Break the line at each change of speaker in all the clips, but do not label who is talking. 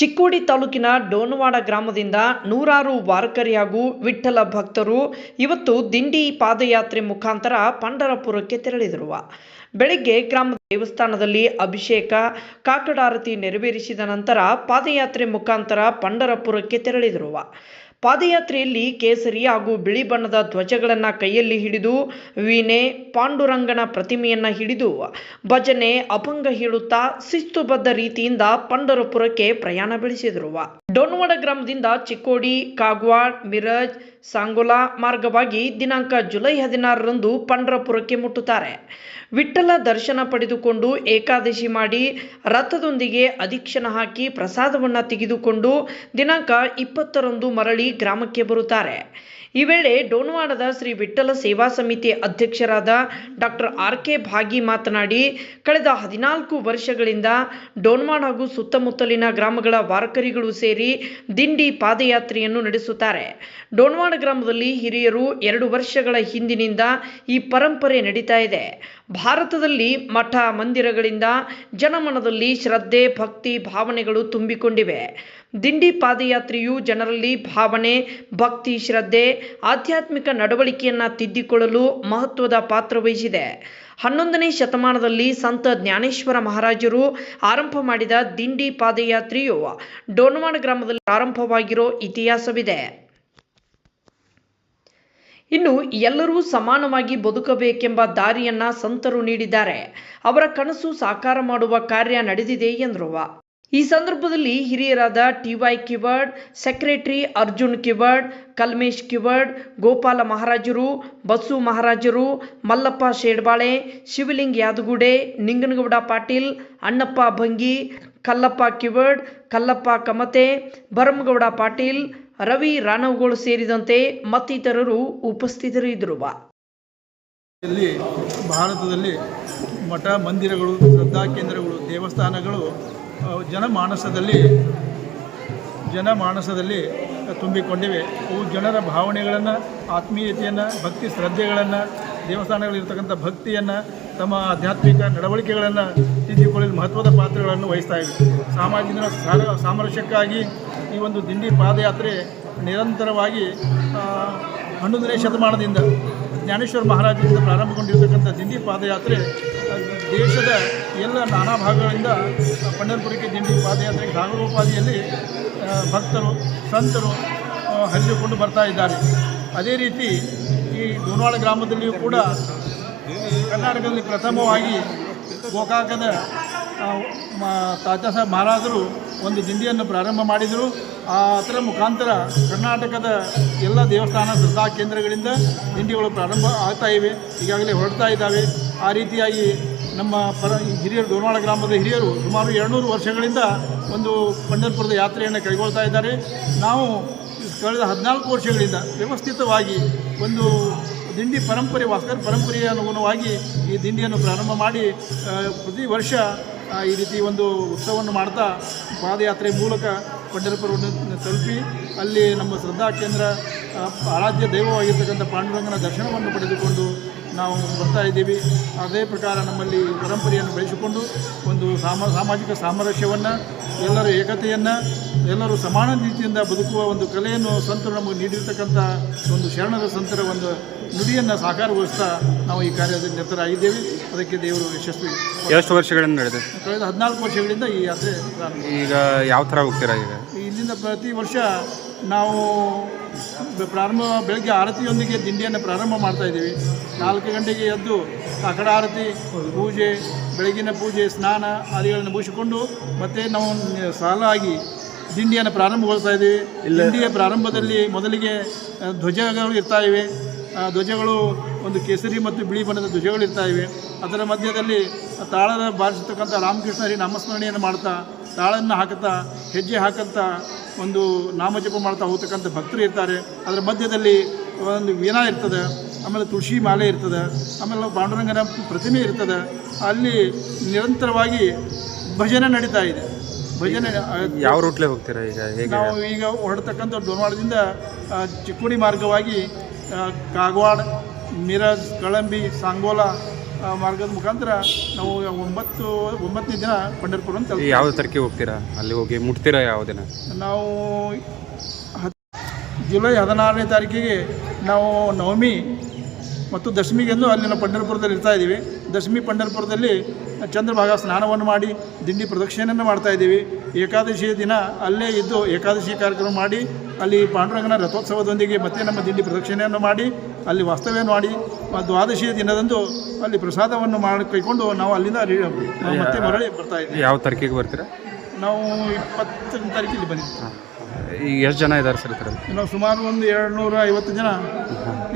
ಚಿಕ್ಕೋಡಿ ತಾಲೂಕಿನ ಡೋನವಾಡ ಗ್ರಾಮದಿಂದ ನೂರಾರು ವಾರಕರಿ ಹಾಗೂ ವಿಠ್ಠಲ ಭಕ್ತರು ಇವತ್ತು ದಿಂಡಿ ಪಾದಯಾತ್ರೆ ಮುಖಾಂತರ ಪಂಡರಪುರಕ್ಕೆ ತೆರಳಿದರು. ಬೆಳಗ್ಗೆ ಗ್ರಾಮ ದೇವಸ್ಥಾನದಲ್ಲಿ ಅಭಿಷೇಕ ಕಾಕಡಾರತಿ ನೆರವೇರಿಸಿದ ನಂತರ ಪಾದಯಾತ್ರೆ ಮುಖಾಂತರ ಪಂಡರಪುರಕ್ಕೆ ತೆರಳಿದರು. ಪಾದಯಾತ್ರೆಯಲ್ಲಿ ಕೇಸರಿ ಹಾಗೂ ಬಿಳಿ ಬಣ್ಣದ ಧ್ವಜಗಳನ್ನು ಕೈಯಲ್ಲಿ ಹಿಡಿದು ವೀಣೆ, ಪಾಂಡುರಂಗನ ಪ್ರತಿಮೆಯನ್ನು ಹಿಡಿದು ಭಜನೆ ಅಭಂಗ ಹೇಳುತ್ತಾ ಶಿಸ್ತುಬದ್ಧ ರೀತಿಯಿಂದ ಪಂಡರಪುರಕ್ಕೆ ಪ್ರಯಾಣ ಬೆಳೆಸಿದರು. ಡೋನವಾಡ ಗ್ರಾಮದಿಂದ ಚಿಕ್ಕೋಡಿ, ಕಾಗ್ವಾಡ್, ಮಿರಜ್ ಸಾಂಗೋಲಾ ಮಾರ್ಗವಾಗಿ ದಿನಾಂಕ ಜುಲೈ ಹದಿನಾರರಂದು ಪಂಡ್ರಪುರಕ್ಕೆ ಮುಟ್ಟುತ್ತಾರೆ. ವಿಠ್ಠಲ ದರ್ಶನ ಪಡೆದುಕೊಂಡು ಏಕಾದಶಿ ಮಾಡಿ ರಥದೊಂದಿಗೆ ಅಧಿಕ್ಷಣ ಹಾಕಿ ಪ್ರಸಾದವನ್ನು ತೆಗೆದುಕೊಂಡು ದಿನಾಂಕ ಇಪ್ಪತ್ತರಂದು ಮರಳಿ ಗ್ರಾಮಕ್ಕೆ ಬರುತ್ತಾರೆ. ಈ ವೇಳೆ ಡೋನ್ವಾಡದ ಶ್ರೀ ವಿಠ್ಠಲ ಸೇವಾ ಸಮಿತಿ ಅಧ್ಯಕ್ಷರಾದ ಡಾಕ್ಟರ್ ಆರ್ ಕೆ ಭಾಗಿ ಮಾತನಾಡಿ, ಕಳೆದ ಹದಿನಾಲ್ಕು ವರ್ಷಗಳಿಂದ ಡೋನ್ವಾಡ್ ಹಾಗೂ ಸುತ್ತಮುತ್ತಲಿನ ಗ್ರಾಮಗಳ ವಾರಕರಿಗಳು ಸೇರಿ ದಿಂಡಿ ಪಾದಯಾತ್ರೆಯನ್ನು ನಡೆಸುತ್ತಾರೆ. ಡೋನ್ವಾಡ ಗ್ರಾಮದಲ್ಲಿ ಹಿರಿಯರು ಎರಡು ವರ್ಷಗಳ ಹಿಂದಿನಿಂದ ಈ ಪರಂಪರೆ ನಡೀತಾ ಇದೆ. ಭಾರತದಲ್ಲಿ ಮಠ ಮಂದಿರಗಳಿಂದ ಜನಮನದಲ್ಲಿ ಶ್ರದ್ಧೆ, ಭಕ್ತಿ, ಭಾವನೆಗಳು ತುಂಬಿಕೊಂಡಿವೆ. ದಿಂಡಿ ಪಾದಯಾತ್ರೆಯು ಜನರಲ್ಲಿ ಭಾವನೆ, ಭಕ್ತಿ, ಶ್ರದ್ಧೆ, ಆಧ್ಯಾತ್ಮಿಕ ನಡವಳಿಕೆಯನ್ನು ತಿದ್ದಿಕೊಳ್ಳಲು ಮಹತ್ವದ ಪಾತ್ರ ವಹಿಸಿದೆ ಹನ್ನೊಂದನೇ ಶತಮಾನದಲ್ಲಿ ಸಂತ ಜ್ಞಾನೇಶ್ವರ ಮಹಾರಾಜರು ಆರಂಭ ಮಾಡಿದ ದಿಂಡಿ ಪಾದಯಾತ್ರೆಯು ಡೋನವಾಡ ಗ್ರಾಮದಲ್ಲಿ ಆರಂಭವಾಗಿರೋ ಇತಿಹಾಸವಿದೆ. ಇನ್ನು ಎಲ್ಲರೂ ಸಮಾನವಾಗಿ ಬದುಕಬೇಕೆಂಬ ದಾರಿಯನ್ನ ಸಂತರು ನೀಡಿದ್ದಾರೆ. ಅವರ ಕನಸು ಸಾಕಾರ ಮಾಡುವ ಕಾರ್ಯ ನಡೆದಿದೆ ಎಂದರು. ಈ ಸಂದರ್ಭದಲ್ಲಿ ಹಿರಿಯರಾದ T Y Kivad, secretary Arjun Kiward Kalmesh Kiward Gopala ಮಹಾರಾಜರು, ಬಸು ಮಹಾರಾಜರು, ಮಲ್ಲಪ್ಪ ಶೇಡ್ಬಾಳೆ ಶಿವಲಿಂಗ್ ಯಾದಗುಡೆ, ನಿಂಗನಗೌಡ ಪಾಟೀಲ್, ಅಣ್ಣಪ್ಪ ಭಂಗಿ, ಕಲ್ಲಪ್ಪ ಕಿವರ್ಡ್ ಕಲ್ಲಪ್ಪ ಕಮತೆ, ಭರಮಗೌಡ ಪಾಟೀಲ್ ರವಿ ರಾಣವ್ಗಳು ಸೇರಿದಂತೆ ಮತ್ತಿತರರು ಉಪಸ್ಥಿತರಿದ್ದರು.
ಭಾರತದಲ್ಲಿ ಮಠ, ಮಂದಿರಗಳು, ಶ್ರದ್ಧಾ ಕೇಂದ್ರಗಳು, ದೇವಸ್ಥಾನಗಳು ಜನಮಾನಸದಲ್ಲಿ ಜನಮಾನಸದಲ್ಲಿ ತುಂಬಿಕೊಂಡಿವೆ. ಅವು ಜನರ ಭಾವನೆಗಳನ್ನು, ಆತ್ಮೀಯತೆಯನ್ನು, ಭಕ್ತಿ ಶ್ರದ್ಧೆಗಳನ್ನು, ದೇವಸ್ಥಾನಗಳಿರ್ತಕ್ಕಂಥ ಭಕ್ತಿಯನ್ನು, ತಮ್ಮ ಆಧ್ಯಾತ್ಮಿಕ ನಡವಳಿಕೆಗಳನ್ನು ತಿದ್ದಿಕೊಳ್ಳಲು ಮಹತ್ವದ ಪಾತ್ರಗಳನ್ನು ವಹಿಸ್ತಾ ಇವೆ. ಸಾಮಾಜಿಕ ಸಾಮರಸ್ಯಕ್ಕಾಗಿ ಈ ಒಂದು ದಿಂಡಿ ಪಾದಯಾತ್ರೆ ನಿರಂತರವಾಗಿ ಹನ್ನೊಂದನೇ ಶತಮಾನದಿಂದ ಜ್ಞಾನೇಶ್ವರ ಮಹಾರಾಜರಿಂದ ಪ್ರಾರಂಭಗೊಂಡಿರತಕ್ಕಂಥ ದಿಂಡಿ ಪಾದಯಾತ್ರೆ ದೇಶದ ಎಲ್ಲ ನಾನಾ ಭಾಗಗಳಿಂದ ಪಂಡರ್ಪುರಕ್ಕೆ ದಿಂಡಿ ಪಾದಯಾತ್ರೆಗೆ ಸಾಗರೋಪಾದಿಯಲ್ಲಿ ಭಕ್ತರು, ಸಂತರು ಹರಿದುಕೊಂಡು ಬರ್ತಾ ಇದ್ದಾರೆ. ಅದೇ ರೀತಿ ಈ ಡೋನವಾಡ ಗ್ರಾಮದಲ್ಲಿಯೂ ಕೂಡ ಕರ್ನಾಟಕದಲ್ಲಿ ಪ್ರಥಮವಾಗಿ ಗೋಕಾಕದ ತಾತಾ ಸಾಹೇಬ್ ಮಹಾರಾಜರು ಒಂದು ದಿಂಡಿಯನ್ನು ಪ್ರಾರಂಭ ಮಾಡಿದರು. ಅದರ ಮುಖಾಂತರ ಕರ್ನಾಟಕದ ಎಲ್ಲ ದೇವಸ್ಥಾನ, ಶ್ರದ್ಧಾ ಕೇಂದ್ರಗಳಿಂದ ದಿಂಡಿಗಳು ಪ್ರಾರಂಭ ಆಗ್ತಾ ಇವೆ. ಈಗಾಗಲೇ ಹೊರಡ್ತಾ ಇದ್ದಾವೆ. ಆ ರೀತಿಯಾಗಿ ನಮ್ಮ ಪರ, ಹಿರಿಯರು ಡೋರ್ವಾಡ ಗ್ರಾಮದ ಹಿರಿಯರು ಸುಮಾರು ಎರಡುನೂರು ವರ್ಷಗಳಿಂದ ಒಂದು ಪಂಡರ್ಪುರದ ಯಾತ್ರೆಯನ್ನು ಕೈಗೊಳ್ತಾ ಇದ್ದಾರೆ. ನಾವು ಕಳೆದ ಹದಿನಾಲ್ಕು ವರ್ಷಗಳಿಂದ ವ್ಯವಸ್ಥಿತವಾಗಿ ಒಂದು ದಿಂಡಿ ಪರಂಪರೆ, ವಾಸ್ಕರ್ ಪರಂಪರೆಯ ಅನುಗುಣವಾಗಿ ಈ ದಿಂಡಿಯನ್ನು ಪ್ರಾರಂಭ ಮಾಡಿ ಪ್ರತಿ ವರ್ಷ ಈ ರೀತಿ ಒಂದು ಉತ್ಸವವನ್ನು ಮಾಡ್ತಾ ಪಾದಯಾತ್ರೆ ಮೂಲಕ ಪಂಡರಪುರವನ್ನು ತಲುಪಿ ಅಲ್ಲಿ ನಮ್ಮ ಶ್ರದ್ಧಾ ಕೇಂದ್ರ ಆರಾಧ್ಯ ದೈವವಾಗಿರ್ತಕ್ಕಂಥ ಪಾಂಡುರಂಗನ ದರ್ಶನವನ್ನು ಪಡೆದುಕೊಂಡು ನಾವು ಬರ್ತಾ ಇದ್ದೀವಿ. ಅದೇ ಪ್ರಕಾರ ನಮ್ಮಲ್ಲಿ ಪರಂಪರೆಯನ್ನು ಬೆಳೆಸಿಕೊಂಡು ಒಂದು ಸಾಮ, ಸಾಮಾಜಿಕ ಸಾಮರಸ್ಯವನ್ನು, ಎಲ್ಲರ ಏಕತೆಯನ್ನು ಎಲ್ಲರೂ ಸಮಾನ ರೀತಿಯಿಂದ ಬದುಕುವ ಒಂದು ಕಲೆಯನ್ನು ಸಂತರು ನಮಗೆ ನೀಡಿರ್ತಕ್ಕಂಥ ಒಂದು ಶರಣರ ಸಂತರ ಒಂದು ನುಡಿಯನ್ನು ಸಾಕಾರಗೊಳಿಸ್ತಾ ನಾವು ಈ ಕಾರ್ಯದಲ್ಲಿ ನಿರತರಾಗಿದ್ದೇವೆ. ಅದಕ್ಕೆ ದೇವರು ಯಶಸ್ವಿ. ಎಷ್ಟು
ವರ್ಷಗಳಿಂದ ನಡೆದಿದೆ?
ಕಳೆದ ಹದಿನಾಲ್ಕು ವರ್ಷಗಳಿಂದ ಈ ಯಾತ್ರೆ
ಈಗ ಯಾವ ಥರ ಹೋಗ್ತೀರಾ ಈಗ?
ಇಲ್ಲಿಂದ ಪ್ರತಿ ವರ್ಷ ನಾವು ಪ್ರಾರಂಭ ಬೆಳಗ್ಗೆ ಆರತಿಯೊಂದಿಗೆ ದಿಂಡಿಯನ್ನು ಪ್ರಾರಂಭ ಮಾಡ್ತಾ ಇದ್ದೀವಿ. ನಾಲ್ಕು ಗಂಟೆಗೆ ಎದ್ದು ಅಖಡ ಆರತಿ ಪೂಜೆ ಬೆಳಗಿನ ಪೂಜೆ ಸ್ನಾನ ಆದಿಗಳನ್ನು ಮುಗಿಸಿಕೊಂಡು ಮತ್ತೆ ನಾವು ಸಾಲಾಗಿ ದಿಂಡಿಯನ್ನು ಪ್ರಾರಂಭಗೊಳ್ತಾ ಇದ್ದೀವಿ
ದಿಂಡಿಯ
ಪ್ರಾರಂಭದಲ್ಲಿ ಮೊದಲಿಗೆ ಧ್ವಜಗಳು ಇರ್ತಾ ಇವೆ. ಧ್ವಜಗಳು ಒಂದು ಕೇಸರಿ ಮತ್ತು ಬಿಳಿ ಬಣ್ಣದ ಧ್ವಜಗಳು ಇರ್ತಾ ಇವೆ. ಅದರ ಮಧ್ಯದಲ್ಲಿ ತಾಳದ ಬಾರಿಸತಕ್ಕಂಥ ರಾಮಕೃಷ್ಣರಿ ನಾಮಸ್ಮರಣೆಯನ್ನು ಮಾಡ್ತಾ ತಾಳನ್ನು ಹಾಕುತ್ತಾ ಹೆಜ್ಜೆ ಹಾಕುತ್ತಾ ಒಂದು ನಾಮಜಪ ಮಾಡ್ತಾ ಹೋಗ್ತಕ್ಕಂಥ ಭಕ್ತರು ಇರ್ತಾರೆ. ಅದರ ಮಧ್ಯದಲ್ಲಿ ಒಂದು ವೀಣಾ ಇರ್ತದೆ ಆಮೇಲೆ ತುಳಸಿ ಮಾಲೆ ಇರ್ತದೆ ಆಮೇಲೆ ಪಾಂಡುರಂಗನ ಪ್ರತಿಮೆ ಇರ್ತದೆ. ಅಲ್ಲಿ ನಿರಂತರವಾಗಿ ಭಜನೆ ನಡೀತಾ ಇದೆ. ಭಜನೆ ಯಾವ
ರೂಟ್ಲೆ ಹೋಗ್ತೀರಾ ಈಗ? ಹೇಗೆ? ನಾವು
ಈಗ ಹೊರಡ್ತಕ್ಕಂಥ ಡೋರ್ವಾಡದಿಂದ ಚಿಕ್ಕುಡಿ ಮಾರ್ಗವಾಗಿ ಕಾಗವಾಡ ಮಿರಜ್ ಕಳಂಬಿ ಸಾಂಗೋಲ ಮಾರ್ಗದ ಮುಖಾಂತರ ನಾವು ಒಂಬತ್ತು ಒಂಬತ್ತನೇ ದಿನ ಪಂಡರ್ಪುರ ಅಂತ ಯಾವ
ತರಕೆ ಹೋಗ್ತೀರಾ? ಅಲ್ಲಿ ಹೋಗಿ ಮುಟ್ತೀರಾ ಯಾವ ದಿನ?
ನಾವು ಜುಲೈ ಹದಿನಾರನೇ ತಾರೀಕಿಗೆ ನಾವು ನವಮಿ ಮತ್ತು ದಶಮಿಗೆಂದು ಅಲ್ಲಿನ ಪಂಡರಪುರದಲ್ಲಿ ಇರ್ತಾ ಇದ್ದೀವಿ. ದಶಮಿ ಪಂಡರಪುರದಲ್ಲಿ ಚಂದ್ರಭಾಗ ಸ್ನಾನವನ್ನು ಮಾಡಿ ದಿಂಡಿ ಪ್ರದಕ್ಷಿಣೆಯನ್ನು ಮಾಡ್ತಾ ಇದ್ದೀವಿ. ಏಕಾದಶಿಯ ದಿನ ಅಲ್ಲೇ ಇದ್ದು ಏಕಾದಶಿ ಕಾರ್ಯಕ್ರಮ ಮಾಡಿ ಅಲ್ಲಿ ಪಾಂಡುರಂಗನ ರಥೋತ್ಸವದೊಂದಿಗೆ ಮತ್ತೆ ನಮ್ಮ ದಿಂಡಿ ಪ್ರದಕ್ಷಿಣೆಯನ್ನು ಮಾಡಿ ಅಲ್ಲಿ ವಾಸ್ತವ್ಯವನ್ನು ಮಾಡಿ ದ್ವಾದಶಿಯ ದಿನದಂದು ಅಲ್ಲಿ ಪ್ರಸಾದವನ್ನು ಮಾಡಿ ಕೈಕೊಂಡು ನಾವು ಅಲ್ಲಿಂದ ಮತ್ತೆ ಮರಳಿ ಬರ್ತಾ ಇದ್ದೀವಿ.
ಯಾವ ತಾರೀಕಿಗೆ ಬರ್ತೀರಾ?
ನಾವು ಇಪ್ಪತ್ತನೇ ತಾರೀಕಿಗೆ ಬಂದಿದ್ದೀವಿ
ಈಗ ಎಷ್ಟು ಜನ ಇದ್ದಾರೆ ಸರ್ ಕಡೆ?
ನಾವು ಸುಮಾರು ಒಂದು ಎರಡು ನೂರ ಐವತ್ತು ಜನ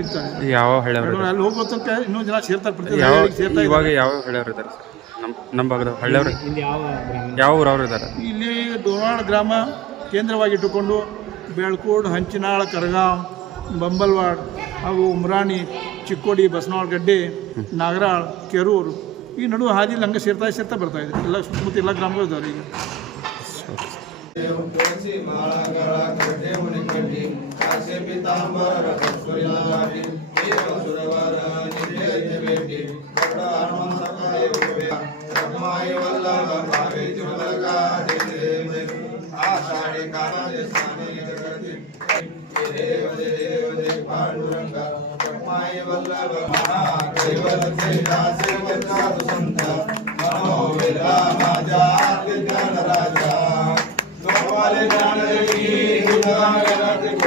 ಇರ್ತಾರೆ.
ಯಾವ ಹಳ್ಳಿಯವರು
ಅಲ್ಲಿ ಇನ್ನೂ ಜನ ಸೇರ್ತಾರೆ ಪ್ರತಿ ಯಾವ ಸೇರ್ತಾ ಇವಾಗ
ಯಾವ ಹಳ್ಳಿಯವರು ಇದ್ದಾರೆ ಸರ್? ನಮ್ಮ ನಮ್ಮ ಭಾಗದ ಹಳ್ಳಿಯವರು
ಯಾವ
ಊರವ್ರು ಇದ್ದಾರೆ
ಇಲ್ಲಿ ದೋನಾಳ ಗ್ರಾಮ ಕೇಂದ್ರವಾಗಿಟ್ಟುಕೊಂಡು ಬೆಳ್ಕೋಡ್ ಹಂಚಿನಾಳ ಕರಗಾಂವ್ ಬಂಬಲ್ವಾಡ್ ಹಾಗೂ ಉಮ್ರಾಣಿ ಚಿಕ್ಕೋಡಿ ಬಸನಾಳ್ ಗಡ್ಡೆ ನಾಗರಾಳ್ ಕೆರೂರು ಈ ನಡುವೆ ಹಾದಿಲಿ ಹಂಗೆ ಸೇರ್ತಾ ಸೇರ್ತಾ ಬರ್ತಾ ಇದೆ. ಎಲ್ಲ ಸುತ್ತಮುತ್ತ ಎಲ್ಲ ಗ್ರಾಮಗಳು ಇದ್ದಾವೆ ಈಗ.
పోసి మాల గళ కట్టేముని కట్టి కాసేపి తాంబర కస్తూరిలాడి నీరవ సురవర నిర్వేద్య పెట్టి కొట్ట హనుమంతకాయ రకమాయ వల్ల భావేతి వలక ఆషాఢి కాలే స్థానీయ దేవ దేవ దేవ పాండురంగ రకమాయ వల్ల మహా కైవల సేవ సేవ సాధు సంత మనో విలా రాజా విజ్ఞాన రాజా Thank you.